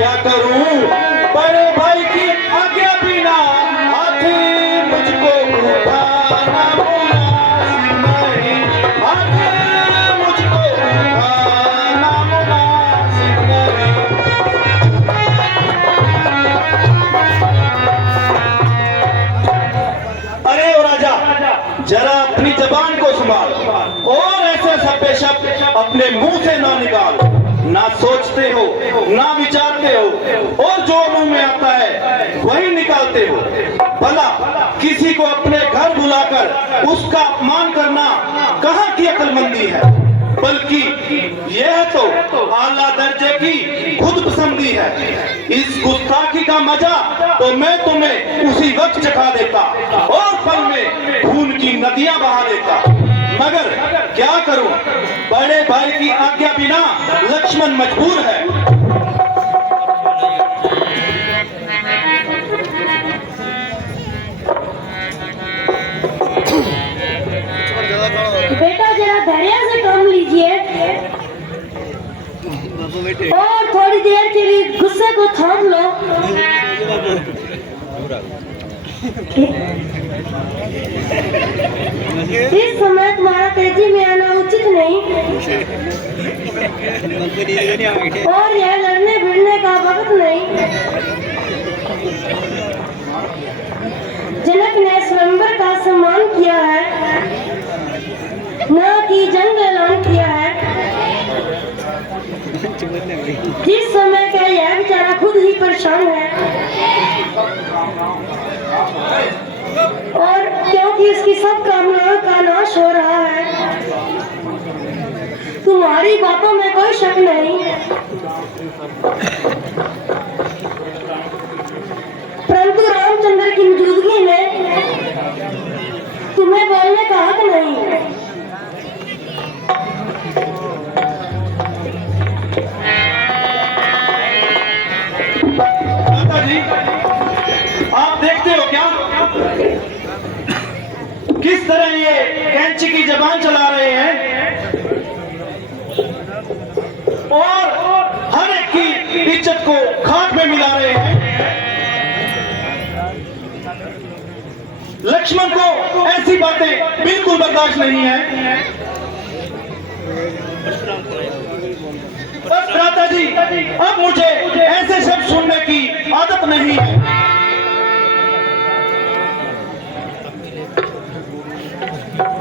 क्या करूं बड़े भाई की आज्ञा बिना हाथ मुझको उठाना मुनासिब नहीं, हाथ मुझको उठाना मुनासिब नहीं। अरे ओ राजा, जरा अपनी जबान को संभाल और ऐसे सभ्य शब्द अपने मुंह से ना निकाल। ना सोचते हो ना विचारते हो और जो मुंह में आता है वही निकालते हो। भला किसी को अपने घर बुलाकर उसका अपमान करना कहाँ की अक्लमंदी है, बल्कि यह तो आला दर्जे की खुद पसंदी है। इस गुस्ताखी का मजा तो मैं तुम्हें उसी वक्त चखा देता और पल में खून की नदियां बहा देता, मगर क्या करूं बड़े भाई की आज्ञा बिना लक्ष्मण मजबूर है। बेटा जरा धैर्य से काम लीजिए और थोड़ी देर के लिए गुस्से को थाम लो। इस समय तुम्हारा तेजी में आना उचित नहीं और यह लड़ने भिड़ने का वक्त नहीं। जनक ने स्वयंवर का सम्मान किया है, न कि जंग ऐलान किया है। जिस समय का यह बेचारा खुद ही परेशान है और क्योंकि इसकी सब कामनाओं का नाश हो रहा है। तुम्हारी बातों में कोई शक नहीं, परंतु रामचंद्र की मौजूदगी में तुम्हें बोलने का हक नहीं। जी, आप देखते हो क्या किस तरह ये कैंची की जबान चला रहे हैं और हर एक की इज्जत को खाक में मिला रहे हैं। लक्ष्मण को ऐसी बातें बिल्कुल बर्दाश्त नहीं है। बस भ्राता जी, अब मुझे ऐसे शब्द सुनने की आदत नहीं है।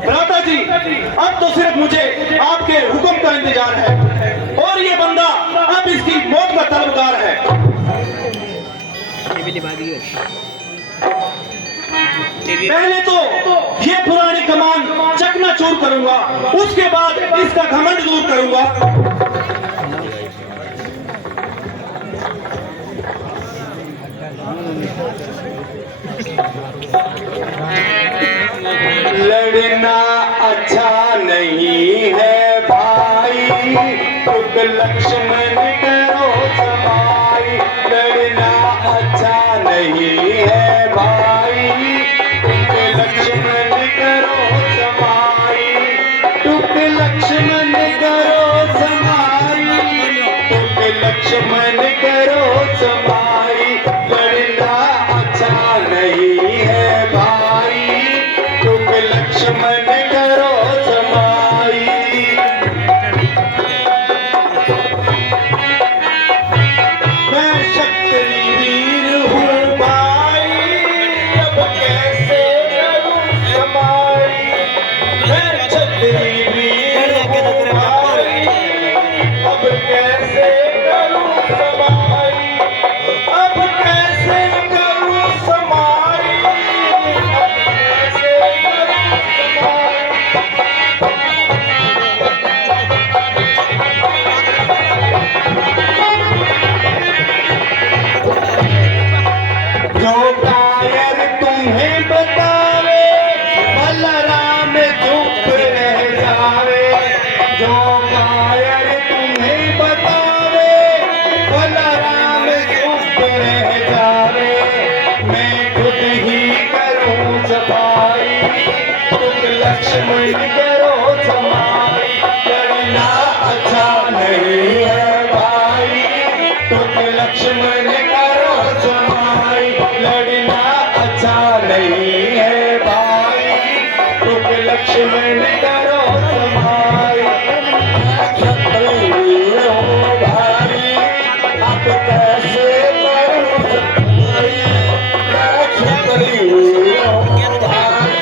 भ्राता जी, अब तो सिर्फ मुझे आपके हुक्म का इंतजार है और ये बंदा अब इसकी मौत का तलबगार है। पहले तो ये पुरानी कमान चकनाचूर करूंगा, उसके बाद इसका घमंड दूर करूंगा। लड़ना अच्छा नहीं है भाई, तुक लक्ष्मण करो समाई। लड़ना अच्छा नहीं है भाई, तुक लक्ष्मण करो समाई। तुक लक्ष्मण करो समाई, तुक लक्ष्मण करो समाई। लड़ना अच्छा नहीं है भाई, तुक लक्ष्मण करो समाई। मैं क्षत्रिय वीर हूँ भाई, अब कैसे करूँ समाई। मैं क्षत्रिय वीर हूँ भाई, अब कैसे करूँ समाई। अब कैसे करूँ समाई, अब कैसे जो कायर तुम्हें बतावे, बलराम चुप रह जावे। जो कायर तुम्हें बतावे, बलराम चुप रह जावे। मैं खुद ही करूं सफाई, तुम लक्ष्मण करो समाई। लड़ना अच्छा नहीं है भाई, तुम लक्ष्मण करो समाई, लड़ना अच्छा नहीं है भाई, तुक लक्ष्मण करो समाई। क्षत्रिय हो भाई, अब कैसे करूं समाई, मैं क्षत्रिय हूं भाई,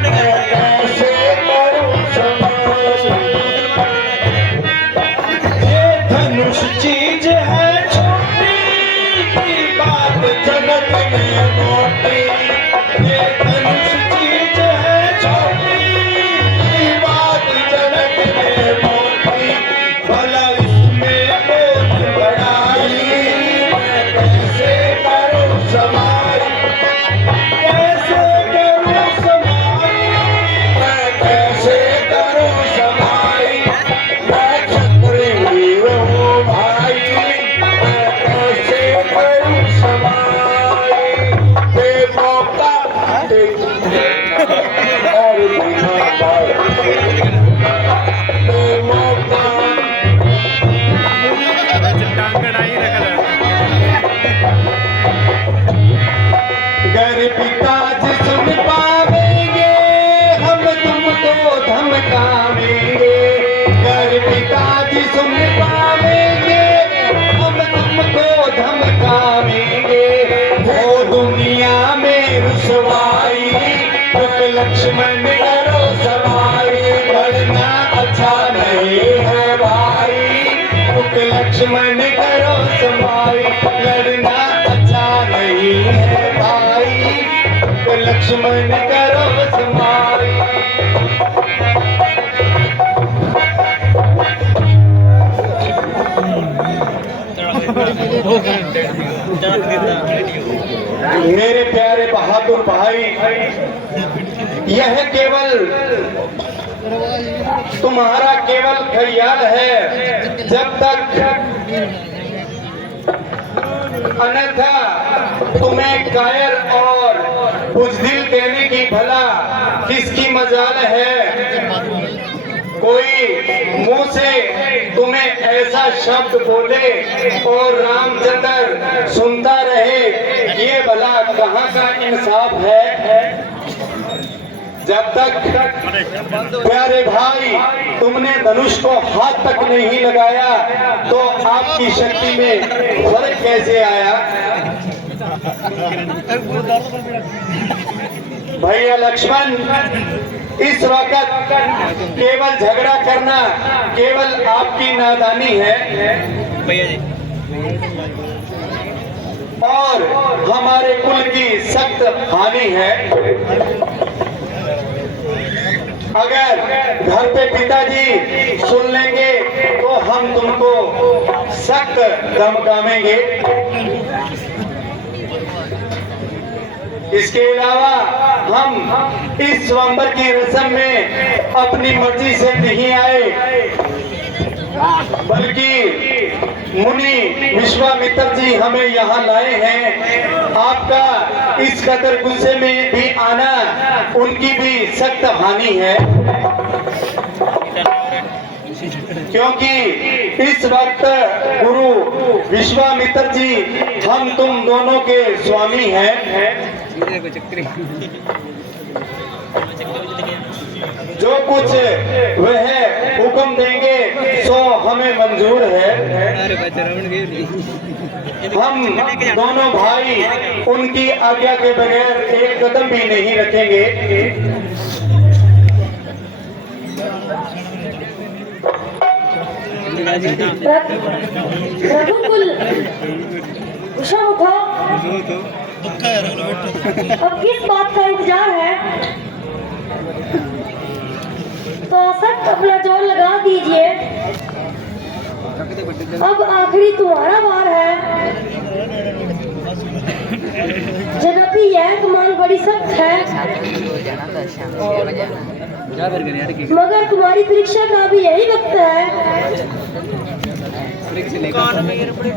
मैं कैसे करूं समाई। ये धनुष चीज है छोटी की बात जगत में मोटी, ये धनुष चीज है छोटी की बात जगत में मोटी, भला इसमें कौन बड़ाई, मैं कैसे करूं समाई, कैसे करूं समाई, मैं कैसे करूं समाई। मैं क्षत्रिय हूं भाई, मैं कैसे करूं समाई। बेमौका और बिना बात बेमौका। घर पिताजी सुन पावेंगे, हम तुमको धमकावेंगे, घर पिताजी सुन पावेंगे, हम तुमको धमकावेंगे, हो दुनिया में रुसवाई, तुक लक्ष्मण करो समाई, लड़ना अच्छा नहीं है भाई, तुक लक्ष्मण करो समाई, लड़ना अच्छा नहीं है भाई, तुक लक्ष्मण करो समाई। मेरे प्यारे बहादुर भाई, यह केवल तुम्हारा केवल ख्याल है, जब तक अन्यथा तुम्हें कायर और बुज़दिल कहने की भला किसकी मजाल है। कोई मुंह से तुम्हें ऐसा शब्द बोले और रामचंद्र सुनता रहे, ये भला कहाँ का इंसाफ है। जब तक प्यारे भाई तुमने धनुष को हाथ तक नहीं लगाया, तो आपकी शक्ति में फर्क कैसे आया। भैया लक्ष्मण, इस वक्त केवल झगड़ा करना केवल आपकी नादानी है और हमारे कुल की सख्त हानि है। अगर घर पे पिताजी सुन लेंगे तो हम तुमको सख्त धमकावेंगे। इसके अलावा हम इस स्वयंवर की रस्म में अपनी मर्जी से नहीं आए, बल्कि मुनि विश्वामित्र जी हमें यहाँ लाए हैं। आपका इस कदर गुस्से में भी आना उनकी भी सख्त हानि है, क्योंकि इस वक्त गुरु विश्वामित्र जी हम तुम दोनों के स्वामी हैं। जो कुछ वह हुक्म देंगे सो हमें मंजूर है। हम दोनों भाई उनकी आज्ञा के बगैर एक कदम भी नहीं रखेंगे। रघुकुल कुशल उठो, अब किस बात का इंतजार है। तो सख्त अपना जोर लगा दीजिए, अब आखिरी तुम्हारा वार है। जनाबी यह कमान बड़ी सख्त है, मगर तुम्हारी परीक्षा का भी यही वक्त है।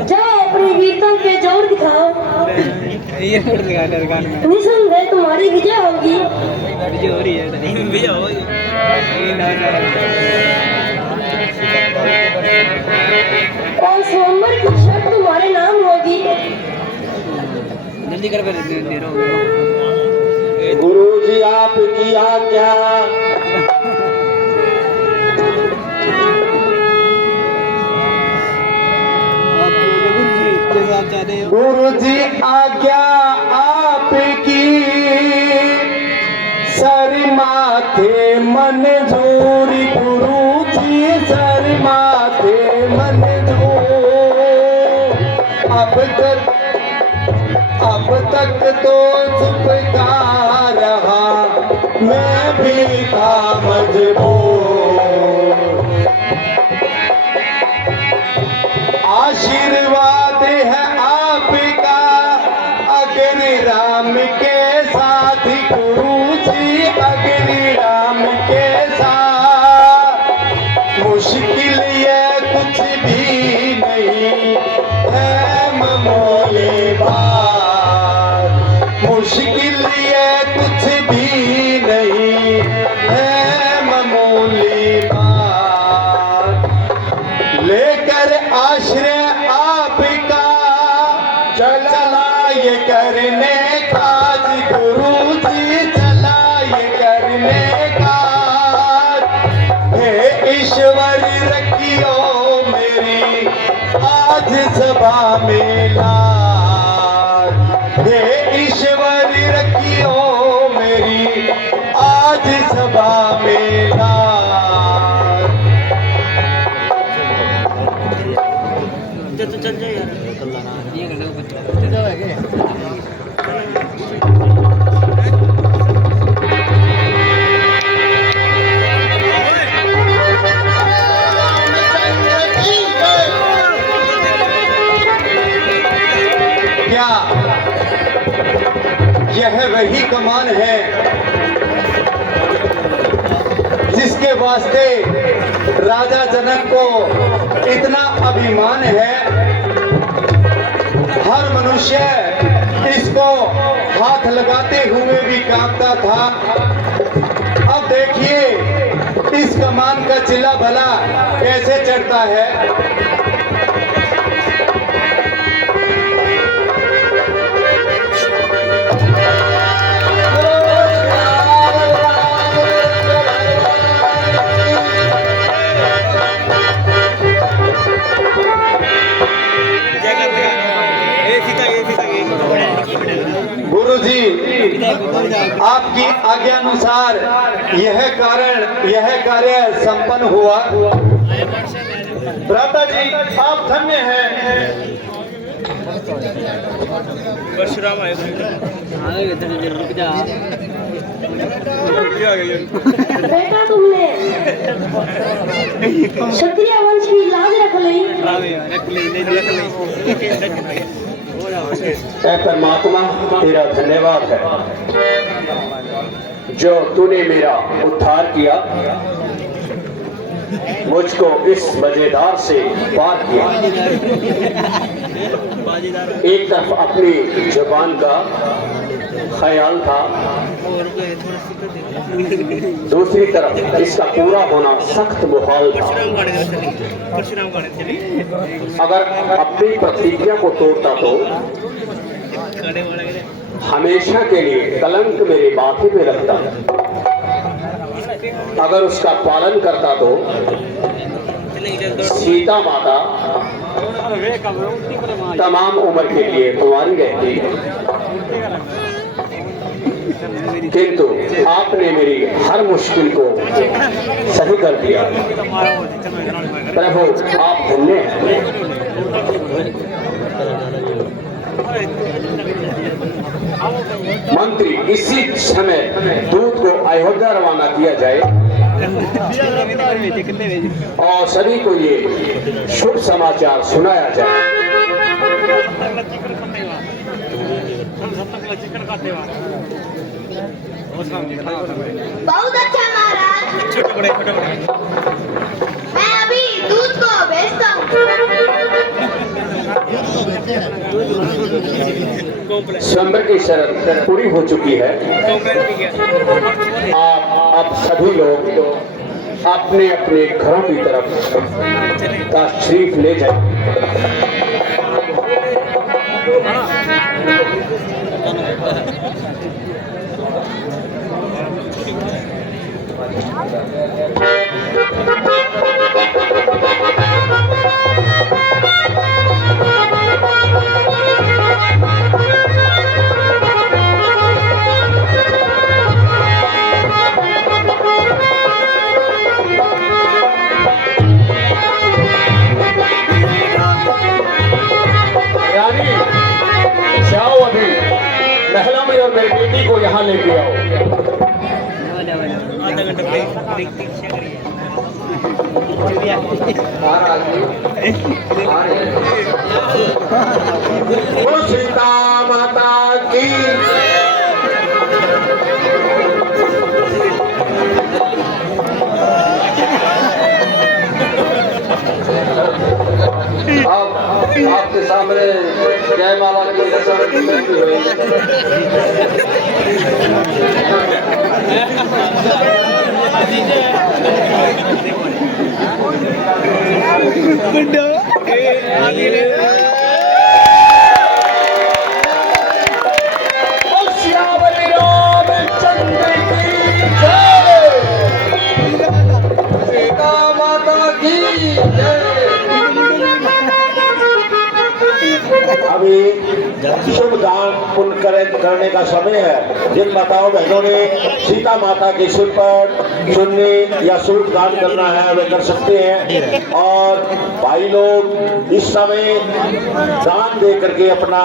जाओ अपनी वीरता के जोर दिखाओ, निसंदेह तुम्हारी विजय होगी। और सोमवार की शर्त तुम्हारे नाम हो गुरुजी आपकी आज्ञा। गुरुजी आज्ञा आपकी, सर माथे मंजूरी। गुरुजी सर माथे मंजूर। अब तक तो चुप का रहा, मैं भी था मजबूर। आशीर्वाद है आपका अग्नि राम के साथ। गुरुजी अग्नि राम के साथ। मुश्किल ये कुछ भी नहीं है मामूली बात। मुश्किल ये कुछ भी नहीं है मामूली बात। लेकर आश्रय आपका चला ये करने काज। गुरुजी चला ये करने काज। हे ईश्वर रखियो मेरी आज सभा में लाज। हे ईश्वर रखियो मेरी आज सभा में लाज। चल चल यार ये करना क्या यह वही कमान है जिसके वास्ते राजा जनक को इतना अभिमान है? हर मनुष्य इसको हाथ लगाते हुए भी कांपता था। अब देखिए इस कमान का चिल्ला भला कैसे चढ़ता है। गुरुजी आपकी आज्ञानुसार यह कार्य संपन्न हुआ। भ्राता जी आप धन्य हैं। परशुराम आए बेटा तुमने क्षत्रिय वंश की लाज रख ली। ऐ परमात्मा तेरा धन्यवाद है जो तूने मेरा उद्धार किया, मुझको इस मजेदार से पार किया। एक तरफ अपनी जुबान का ख्याल था, दूसरी तरफ इसका पूरा होना सख्त मुहाल था। अगर अपनी प्रतिज्ञा को तोड़ता तो हमेशा के लिए कलंक मेरे माथे पे लगता। अगर उसका पालन करता तो सीता माता तमाम उम्र के लिए कुंवारी रहती। किंतु आपने मेरी हर मुश्किल को सही कर दिया। प्रभु आप धन्य हैं। मंत्री इसी समय दूत को अयोध्या रवाना किया जाए और सभी को ये शुभ समाचार सुनाया जाए। बहुत अच्छा महाराज। मैं अभी दूध को भेजता हूँ। स्वयंवर की शर्त पूरी हो चुकी है। आप अब सभी लोग अपने अपने घरों की तरफ तशरीफ ले जाएं। बोलो सीता माता की। अब आपके सामने जयमाला की रस्म करते हुए श्यावली रामचंद्र की जय। सीता माता की जय। अभी शुभ दान पुण्य करने का समय है। जिन माताओं बहनों ने सीता माता के सिर पर चुन्नी या सूट दान करना है वे कर सकते हैं, और भाई लोग इस समय दान दे करके अपना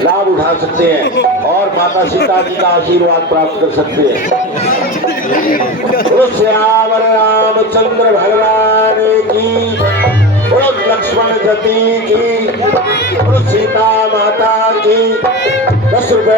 लाभ उठा सकते हैं और माता सीता जी का आशीर्वाद प्राप्त कर सकते हैं। बोलो श्यावर रामचंद्र भगवान की, बोलो लक्ष्मण गति की, बोलो सीता माता की। 10 रुपए